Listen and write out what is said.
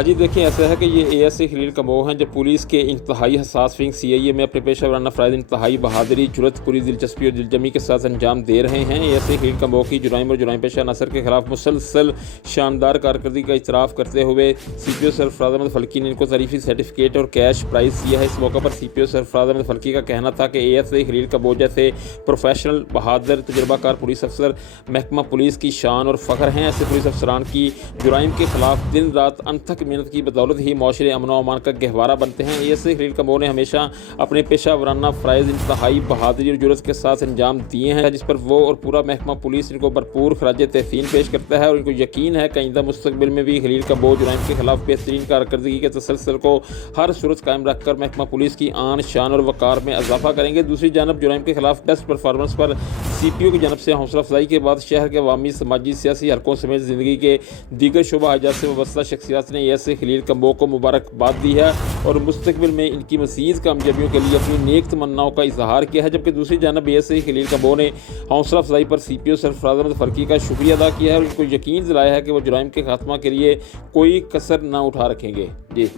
जी देखिए, ऐसा है कि ये एएसआई खलील कमो हैं, जब पुलिस के इंतहाई हसास विंग सीआईए में अपने पेशा वराना फ़राइज़ इंतहाई बहादुरी, जुर्रत, पूरी दिलचस्पी और दिलजमी के साथ अंजाम दे रहे हैं। एएसआई खलील कमो की जुराइम और जुराइम पेशा अनासर के खिलाफ मुसलसल शानदार कारकर्दगी का इतराफ़ करते हुए सीपीओ सरफराज अहमद फल्की ने इनको तारीफ़ी सर्टिफिकेट और कैश प्राइज़ दिया है। इस मौके पर सीपीओ सरफराज अहमद फल्की का कहना था कि एएसआई खलील कमो जैसे प्रोफेशनल, बहादुर, तजुर्बाकार पुलिस अफसर महकमा पुलिस की शान और फ़ख्र हैं। ऐसे पुलिस अफसरान की जुराइम के खिलाफ दिन रात अनथक मेहनत की बदौलत ही माशरे अमन व अमान का गहवारा बनते हैं। एएसआई खलील कमो ने हमेशा अपने पेशा वराना फ़राइज़ इंतहाई बहादुरी और जुर्रत के साथ अंजाम दिए हैं, जिस पर वो और पूरा महकमा पुलिस इनको भरपूर खराज तहसीन पेश करता है और इनको यकीन है कि आइंदा मुस्तकबिल में भी खलील कमो जुराइम के खिलाफ बेहतरीन कारकर्दगी के तसलसल को हर सूरत कायम रख कर महकमा पुलिस की आन, शान और वक़ार में इजाफा करेंगे। दूसरी जानब जुराइम के खिलाफ बेस्ट परफॉर्मेंस पर सीपीओ की जानब से हौसला अफजाई के बाद शहर के अवामी, समाजी, सियासी हलकों समेत ज़िंदगी के दीगर शोबा हजात से वाबस्ता शख्सियात ने एएसआई खलील कमो को मुबारकबाद दी है और मुस्तकबिल में इनकी मज़ीद कामयाबियों के लिए अपनी नेक तमन्नाओं का इजहार किया है। जबकि दूसरी जानब एएसआई खलील कमो ने हौसला अफजाई पर सीपीओ सरफराज अहमद फल्की का शुक्रिया अदा किया है और उनको यकीन दिलाया है कि वो जुराइम के खात्मा के लिए कोई कसर न उठा रखेंगे। जी।